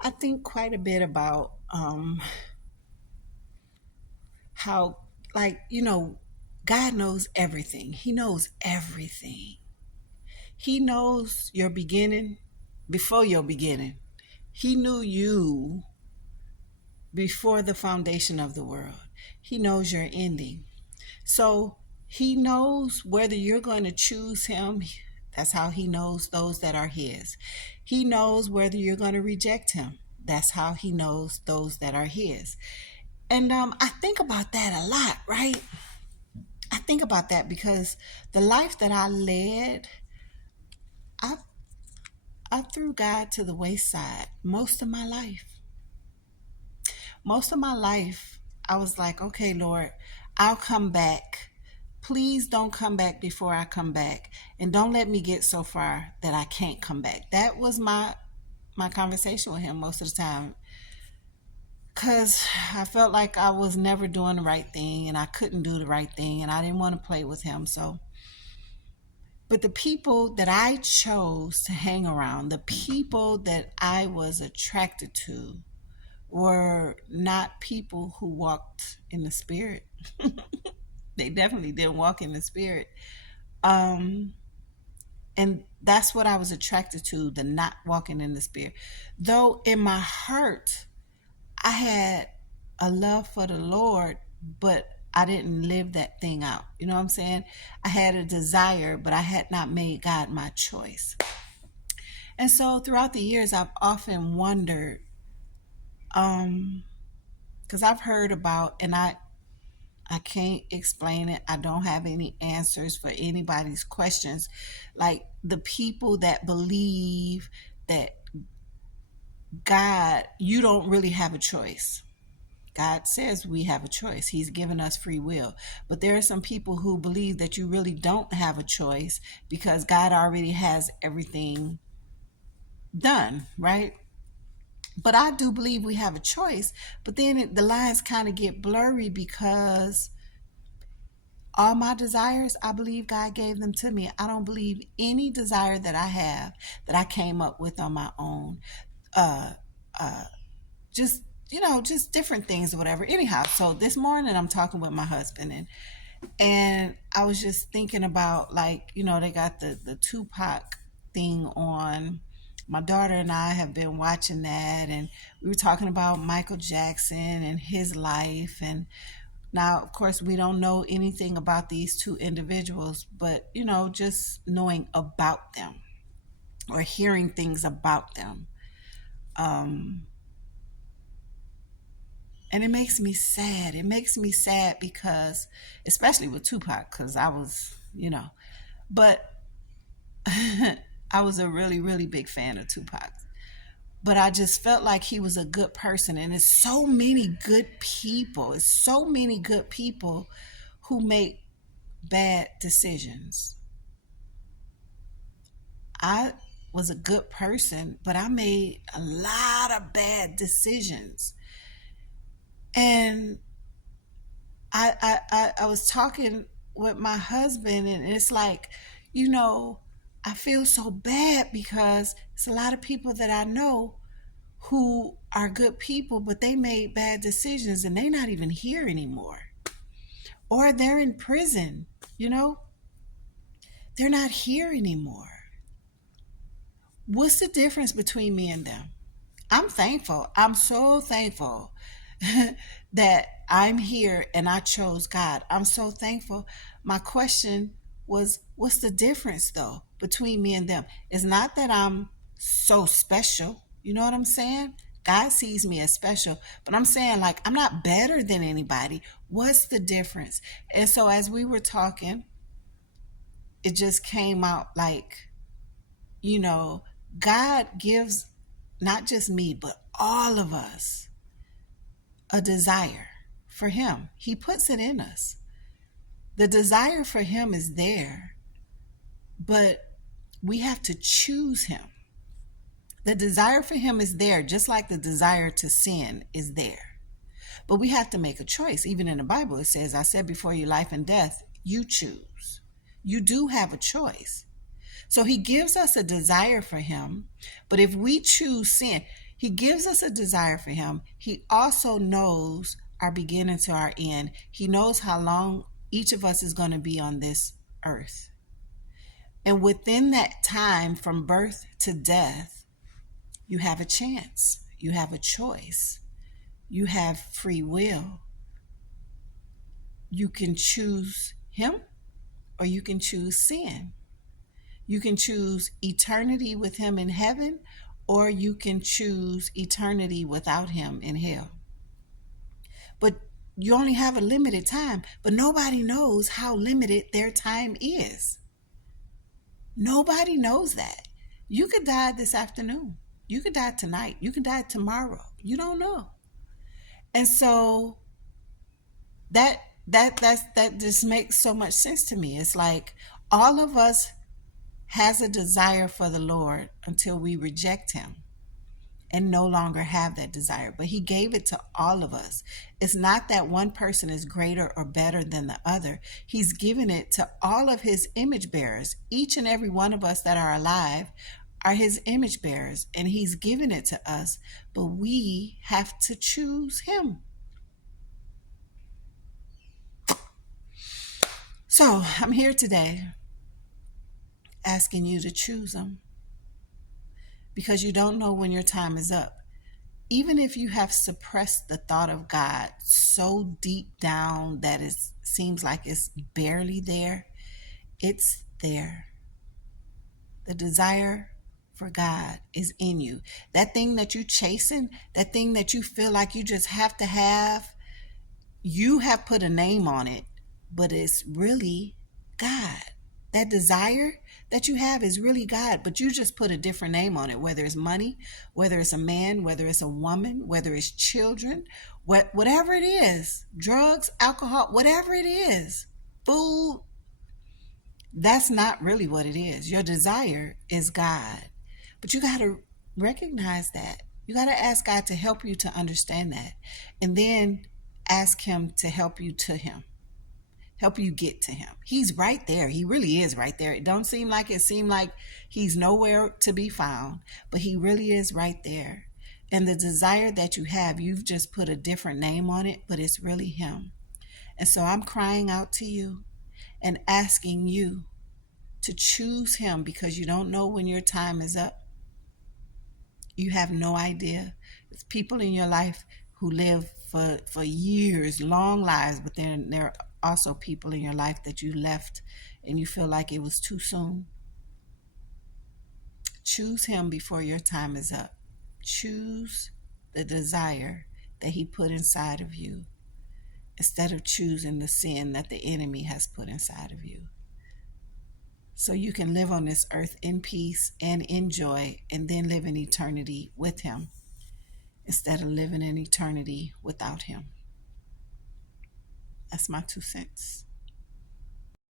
I think quite a bit about how, like, God knows everything. He knows everything. He knows your beginning before your beginning. He knew you before the foundation of the world. He knows your ending. So he knows whether you're going to choose him. That's how he knows those that are his. He knows whether you're going to reject him. That's how he knows those that are his. And I think about that a lot, right? I think about that because the life that I led, I, I threw God to the wayside most of my life. Most of my life, I was like, okay, Lord, I'll come back. Please don't come back before I come back. And don't let me get so far that I can't come back. That was my conversation with him most of the time. Because I felt like I was never doing the right thing and I couldn't do the right thing and I didn't want to play with him. So, but the people that I chose to hang around, the people that I was attracted to, were not people who walked in the spirit. They definitely didn't walk in the spirit. Um, and that's what I was attracted to, the not walking in the spirit. Though in my heart, I had a love for the Lord, but I didn't live that thing out. You know what I'm saying? I had a desire, but I had not made God my choice. And so throughout the years, I've often wondered, because I've heard about, and I can't explain it. I don't have any answers for anybody's questions. Like the people that believe that God, you don't really have a choice. God says we have a choice. He's given us free will. But there are some people who believe that you really don't have a choice because God already has everything done, right? But I do believe we have a choice. But then the lines kind of get blurry because all my desires, I believe God gave them to me. I don't believe any desire that I have that I came up with on my own. Uh, just just different things or whatever. Anyhow, so this morning I'm talking with my husband and I was just thinking about, like, they got the Tupac thing on. My daughter and I have been watching that, and we were talking about Michael Jackson and his life. And now, of course, we don't know anything about these two individuals, but just knowing about them or hearing things about them. Um, and it makes me sad. It makes me sad because, especially with Tupac, because I was, but I was a really, really big fan of Tupac. But I just felt like he was a good person. And it's so many good people. It's so many good people who make bad decisions. I was a good person, but I made a lot of bad decisions. And I was talking with my husband, and it's like, I feel so bad because it's a lot of people that I know who are good people, but they made bad decisions and they're not even here anymore. Or they're in prison, they're not here anymore. What's the difference between me and them? I'm thankful. I'm so thankful that I'm here and I chose God. I'm so thankful. My question was, what's the difference though between me and them? It's not that I'm so special. You know what I'm saying? God sees me as special, but I'm saying, like, I'm not better than anybody. What's the difference? And so as we were talking, it just came out like, you know, God gives not just me, but all of us a desire for Him. He puts it in us. The desire for Him is there, but we have to choose Him. The desire for Him is there, just like the desire to sin is there. But we have to make a choice. Even in the Bible, it says, I said before you life and death, you choose. You do have a choice. So He gives us a desire for Him, but if we choose sin, He gives us a desire for him. He also knows our beginning to our end. He knows how long each of us is going to be on this earth. And within that time from birth to death, you have a chance. You have a choice. You have free will. You can choose him or you can choose sin. You can choose eternity with him in heaven or you can choose eternity without him in hell. But you only have a limited time, but nobody knows how limited their time is. Nobody knows that. You could die this afternoon. You could die tonight. You could die tomorrow. You don't know. And so that just makes so much sense to me. It's like all of us has a desire for the Lord until we reject him and no longer have that desire. But he gave it to all of us. It's not that one person is greater or better than the other. He's given it to all of his image bearers. Each and every one of us that are alive are his image bearers, and he's given it to us, but we have to choose him. So I'm here today asking you to choose him because you don't know when your time is up. Even if you have suppressed the thought of God so deep down that it seems like it's barely there, it's there. The desire for God is in you. That thing that you chasing, that thing that you feel like you just have to have, you have put a name on it, but it's really God. That desire that you have is really God, but you just put a different name on it, whether it's money, whether it's a man, whether it's a woman, whether it's children, whatever it is, drugs, alcohol, whatever it is, food, that's not really what it is. Your desire is God, but you got to recognize that. You got to ask God to help you to understand that, and then ask him to help you to him. Help you get to him. He's right there. He really is right there. It don't seem like he's nowhere to be found, but he really is right there. And the desire that you have, you've just put a different name on it, but it's really him. And so I'm crying out to you and asking you to choose him because you don't know when your time is up. You have no idea. There's people in your life who live for years, long lives, but then there are also people in your life that you left and you feel like it was too soon. Choose him before your time is up. Choose the desire that he put inside of you instead of choosing the sin that the enemy has put inside of you. So you can live on this earth in peace and in joy and then live in eternity with him instead of living in eternity without him. That's my 2 cents.